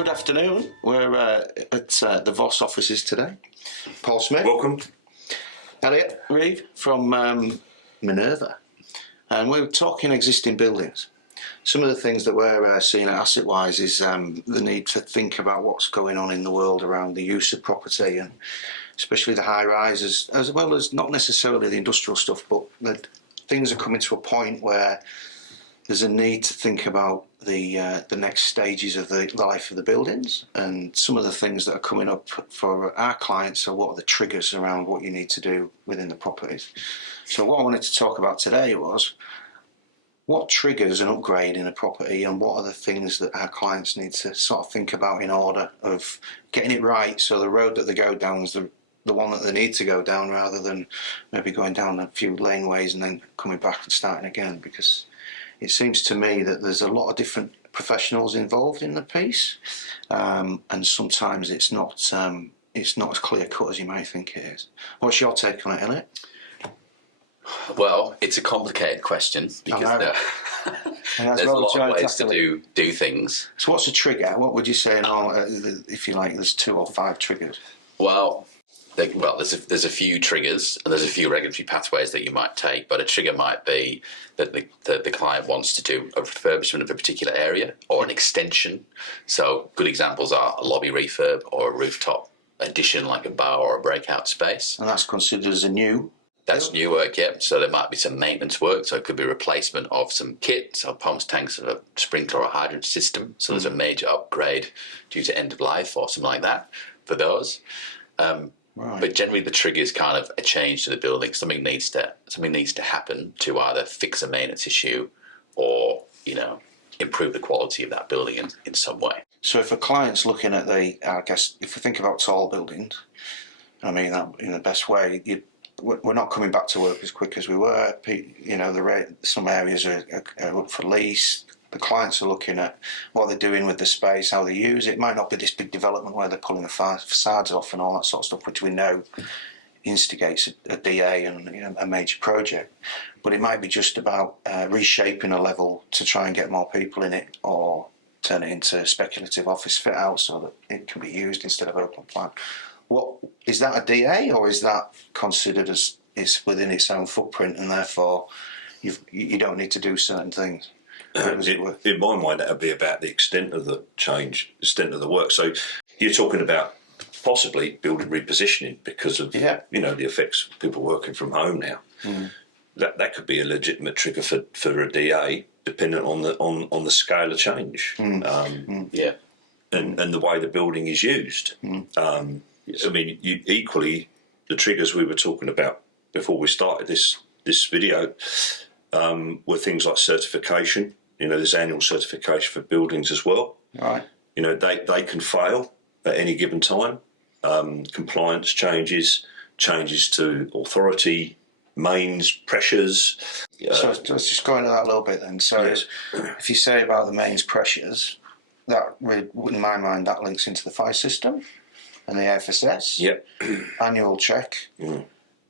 Good afternoon. We're at the Voss offices today. Paul Smith. Welcome. Elliot Reeve from Minerva. And we're talking existing buildings. Some of the things that we're seeing asset-wise is the need to think about what's going on in the world around the use of property, and especially the high-rises, as well as not necessarily the industrial stuff, but that things are coming to a point where there's a need to think about the next stages of the life of the buildings, and some of the things that are coming up for our clients are what are the triggers around what you need to do within the properties. So what I wanted to talk about today was what triggers an upgrade in a property, and what are the things that our clients need to sort of think about in order of getting it right, so the road that they go down is the one that they need to go down, rather than maybe going down a few laneways and then coming back and starting again. Because it seems to me that there's a lot of different professionals involved in the piece, and sometimes it's not as clear cut as you may think it is. What's your take on it, Elliot? Well, it's a complicated question because there's a lot of ways to do things. So what's a trigger? What would you say, if you like, there's 2 or 5 triggers? Well, there's a few triggers, and there's a few regulatory pathways that you might take, but a trigger might be that the client wants to do a refurbishment of a particular area or an extension. So good examples are a lobby refurb or a rooftop addition like a bar or a breakout space. And that's considered as a new? That's new work, yeah. So there might be some maintenance work. So it could be replacement of some kit, so pumps, tanks, of a sprinkler or hydrant system. So there's a major upgrade due to end of life or something like that for those. Right. But generally, the trigger is kind of a change to the building. Something needs to happen to either fix a maintenance issue or improve the quality of that building in some way. So if a client's looking at I guess if we think about tall buildings, I mean that in the best way, we're not coming back to work as quick as we were. Some areas are up for lease. The clients are looking at what they're doing with the space, how they use it. It might not be this big development where they're pulling the facades off and all that sort of stuff, which we know instigates a DA and a major project. But it might be just about reshaping a level to try and get more people in it, or turn it into speculative office fit out so that it can be used instead of open plan. What is that, a DA, or is that considered as it's within its own footprint and therefore you don't need to do certain things? In my mind, that would be about the extent of the change, the extent of the work. So you're talking about possibly building repositioning because of the effects of people working from home now. Mm. That could be a legitimate trigger for a DA, depending on the scale of change. And the way the building is used. I mean, equally, the triggers we were talking about before we started this video were things like certification. There's annual certification for buildings as well. Right. They can fail at any given time. Compliance changes to authority, mains, pressures. So let's just go into that a little bit then. So yes. If you say about the mains pressures, that in my mind that links into the fire system and the FSS. Yep. Annual check. Mm.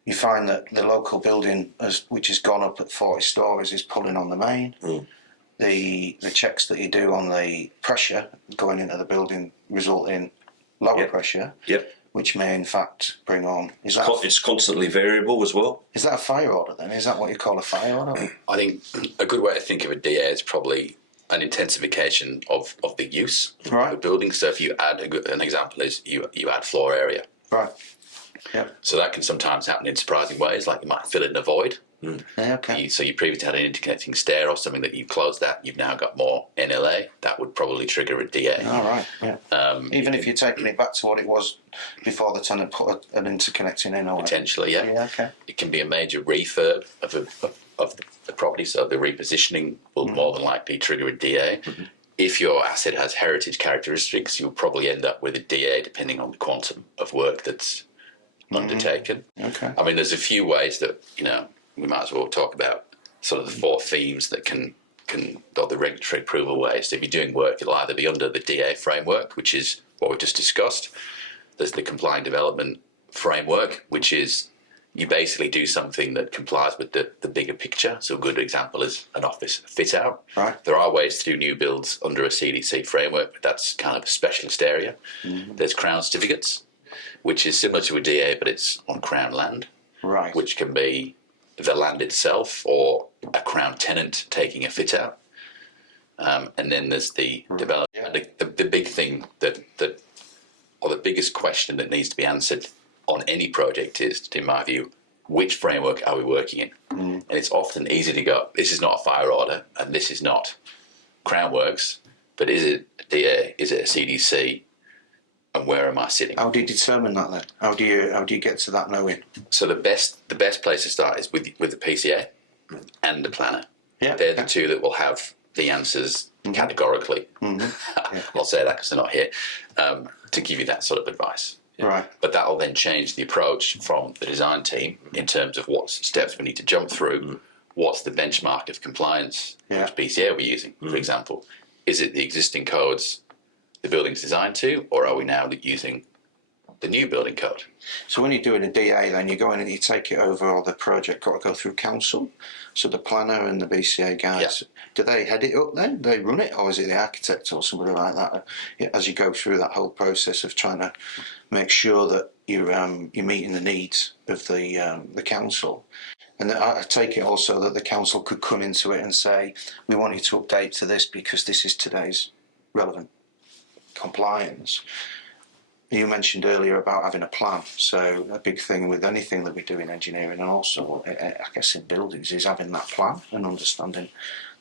You find that the local building, which has gone up at 40 stories, is pulling on the main. Mm. The checks that you do on the pressure going into the building result in lower pressure. Yep. Which may in fact bring on... It's constantly variable as well. Is that a fire order then? Is that what you call a fire order? I think a good way to think of a DA is probably an intensification of the use of the building. So if you add, an example is you add floor area. Right. Yep. So that can sometimes happen in surprising ways, like you might fill in a void. Mm. Yeah, okay. So you previously had an interconnecting stair or something that you've closed that, you've now got more NLA, that would probably trigger a DA. All right, yeah. Even if you're taking it back to what it was before the tenant put an interconnecting in, or potentially, yeah. Yeah, okay. It can be a major refurb of the property, so the repositioning will more than likely trigger a DA. Mm-hmm. If your asset has heritage characteristics, you'll probably end up with a DA depending on the quantum of work that's undertaken. Okay. I mean, there's a few ways that, we might as well talk about sort of the 4 themes that can go the regulatory approval way. So if you're doing work, it'll either be under the DA framework, which is what we've just discussed. There's the compliant development framework, which is you basically do something that complies with the bigger picture. So a good example is an office fit out. Right. There are ways to do new builds under a CDC framework, but that's kind of a specialist area. There's Crown certificates, which is similar to a DA, but it's on Crown land. Right. Which can be the land itself or a Crown tenant taking a fit out. And then there's the development. Yeah. The big thing or the biggest question that needs to be answered on any project is, in my view, which framework are we working in? And it's often easy to go, this is not a fire order and this is not Crown works, but is it a DA? Is it a CDC? And where am I sitting? How do you determine that then? How do you get to that knowing? So the best place to start is with the PCA and the planner. Yeah, they're the two that will have the answers categorically. I'll say that because they're not here to give you that sort of advice. Right. But that will then change the approach from the design team in terms of what steps we need to jump through. What's the benchmark of compliance? Which PCA are we using, for example? Is it the existing codes the building's designed to, or are we now using the new building code? So when you're doing a DA, then you go in and you take it over, or the project got to go through council. So the planner and the BCA guys, do they head it up then? Do they run it, or is it the architect or somebody like that? As you go through that whole process of trying to make sure that you're meeting the needs of the council. And I take it also that the council could come into it and say, we want you to update to this because this is today's relevant compliance. You mentioned earlier about having a plan. So a big thing with anything that we do in engineering, and also I guess in buildings, is having that plan and understanding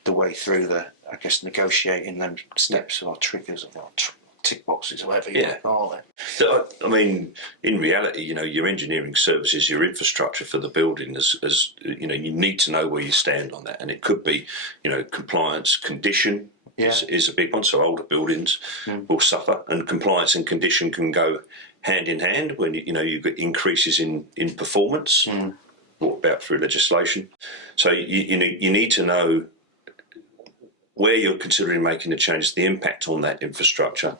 the way through negotiating them steps or triggers or tick boxes, whatever you call it. So, I mean, in reality, your engineering services, your infrastructure for the building, as you need to know where you stand on that, and it could be, compliance, condition. Is a big one. So older buildings will suffer, and compliance and condition can go hand in hand when you get increases in performance brought about through legislation. So you need to know where you're considering making the changes, the impact on that infrastructure,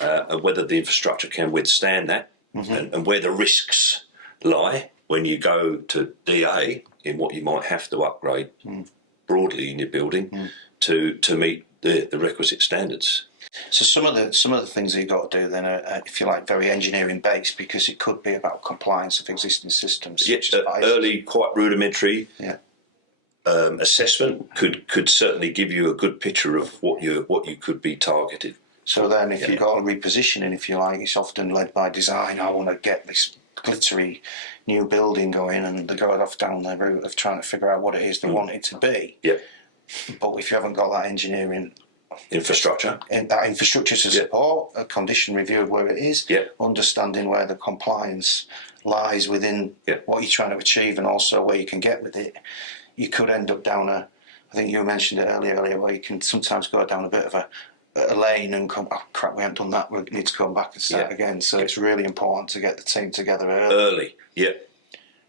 and whether the infrastructure can withstand that, and where the risks lie when you go to DA in what you might have to upgrade broadly in your building to meet the requisite standards. So some of the things that you've got to do then are, if you like, very engineering based, because it could be about compliance of existing systems. Early, quite rudimentary assessment could certainly give you a good picture of what you could be targeted. So then, if you've got a repositioning, if you like, it's often led by design. I want to get this glittery new building going, and they go off down the route of trying to figure out what it is they want it to be. Yeah. But if you haven't got that engineering infrastructure to support a condition review of where it is, understanding where the compliance lies within what you're trying to achieve, and also where you can get with it, you could end up down I think you mentioned it earlier, where you can sometimes go down a bit of a lane and come, oh crap, we haven't done that, we need to come back and start again. So it's really important to get the team together early.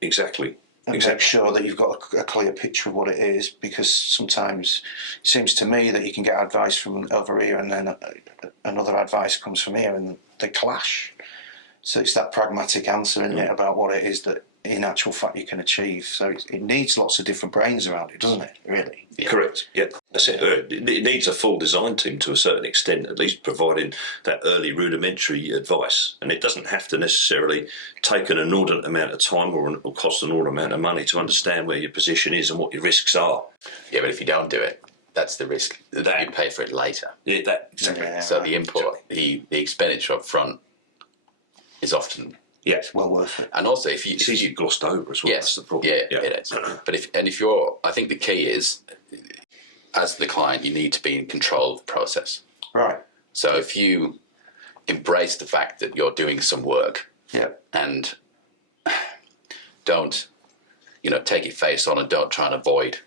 Exactly. And make sure that you've got a clear picture of what it is, because sometimes it seems to me that you can get advice from over here and then another advice comes from here and they clash. So it's that pragmatic answer, isn't it, about what it is that in actual fact you can achieve. So it needs lots of different brains around it, doesn't it, really? Correct, that's it. It needs a full design team to a certain extent, at least providing that early rudimentary advice. And it doesn't have to necessarily take an inordinate amount of time or cost an inordinate amount of money to understand where your position is and what your risks are. Yeah, but if you don't do it, that's the risk that you pay for it later. Exactly. So the input, the expenditure up front is often it's well worth it. And also, if it's easy glossed over as well. Yes, that's the problem. It is. But if you're, I think the key is, as the client, you need to be in control of the process. Right. So if you embrace the fact that you're doing some work, and don't, take it face on and don't try and avoid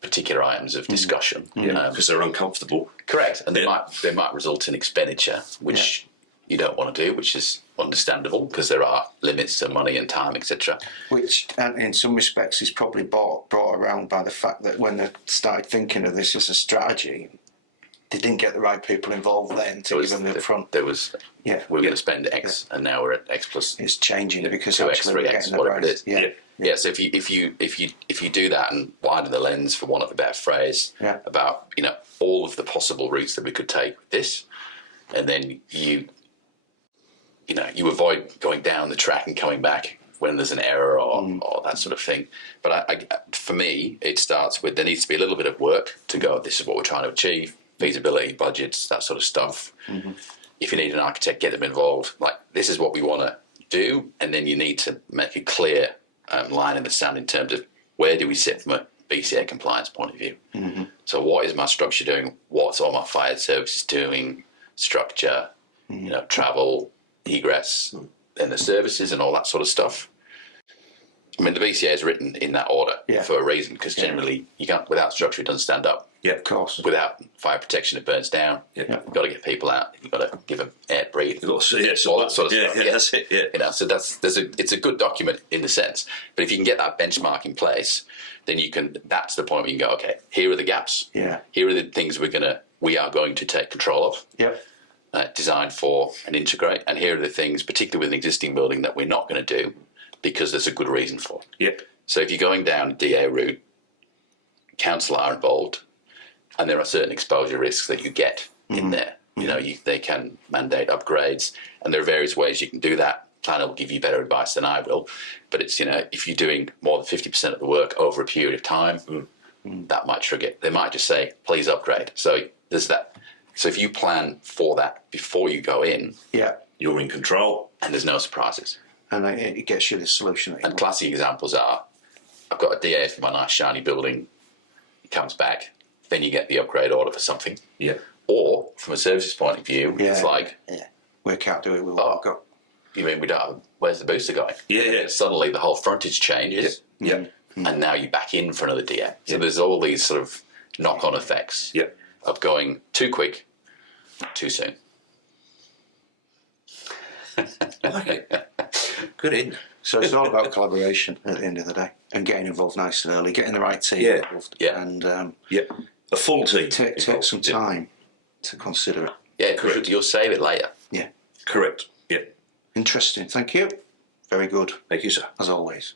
particular items of discussion, because they're uncomfortable. Correct, and they might result in expenditure, which you don't want to do, which is understandable because there are limits to money and time, etc. Which, in some respects, is probably brought around by the fact that when they started thinking of this as a strategy, they didn't get the right people involved then to give them the upfront. There was, Yeah, we were going to spend X, and now we're at X plus it's changing because 2X, actually we're 3X, getting the whatever it price. is. Yeah. Yeah, so if you do that and widen the lens, for want of a better phrase, about all of the possible routes that we could take with this, and then you avoid going down the track and coming back when there's an error or that sort of thing. But for me, it starts with there needs to be a little bit of work to go. This is what we're trying to achieve: feasibility, budgets, that sort of stuff. If you need an architect, get them involved. Like, this is what we want to do, and then you need to make a clear line in the sand in terms of where do we sit from a BCA compliance point of view. So what is my structure doing? What's all my fire services doing? Structure, travel, egress, and the services and all that sort of stuff. I mean, the BCA is written in that order for a reason, because generally you can't, without structure, it doesn't stand up. Yeah, of course. Without fire protection, it burns down. You've got to get people out. You've got to give them air, breathe, all that sort of stuff. That's it. Yeah. So it's a good document in the sense. But if you can get that benchmark in place, then you can. That's the point where you can go, okay, here are the gaps. Yeah. Here are the things we are going to take control of. Yep. Design for and integrate. And here are the things, particularly with an existing building, that we're not going to do because there's a good reason for. Yep. So if you're going down a DA route, council are involved, and there are certain exposure risks that you get in there. They can mandate upgrades, and there are various ways you can do that. Planner will give you better advice than I will, but it's if you're doing more than 50% of the work over a period of time, that might trigger it. They might just say, please upgrade. So there's that. So if you plan for that before you go in, you're in control, and there's no surprises. And it gets you the solution. And classic examples are, I've got a DA for my nice shiny building, it comes back, then you get the upgrade order for something. Yeah. Or from a services point of view, it's like, we can't do it with what we've got. You mean we don't have, where's the booster going? Yeah. Suddenly the whole frontage changes. Yeah. And now you're back in for another DA. So there's all these sort of knock-on effects of going too quick, too soon. Okay. Good in. So it's all about collaboration at the end of the day, and getting involved nice and early, getting the right team involved, and a full team. take some time to consider it. Yeah, correct. You'll save it later. Yeah, Correct. Yeah. interesting. Thank you. Very good, Thank you, sir. as always.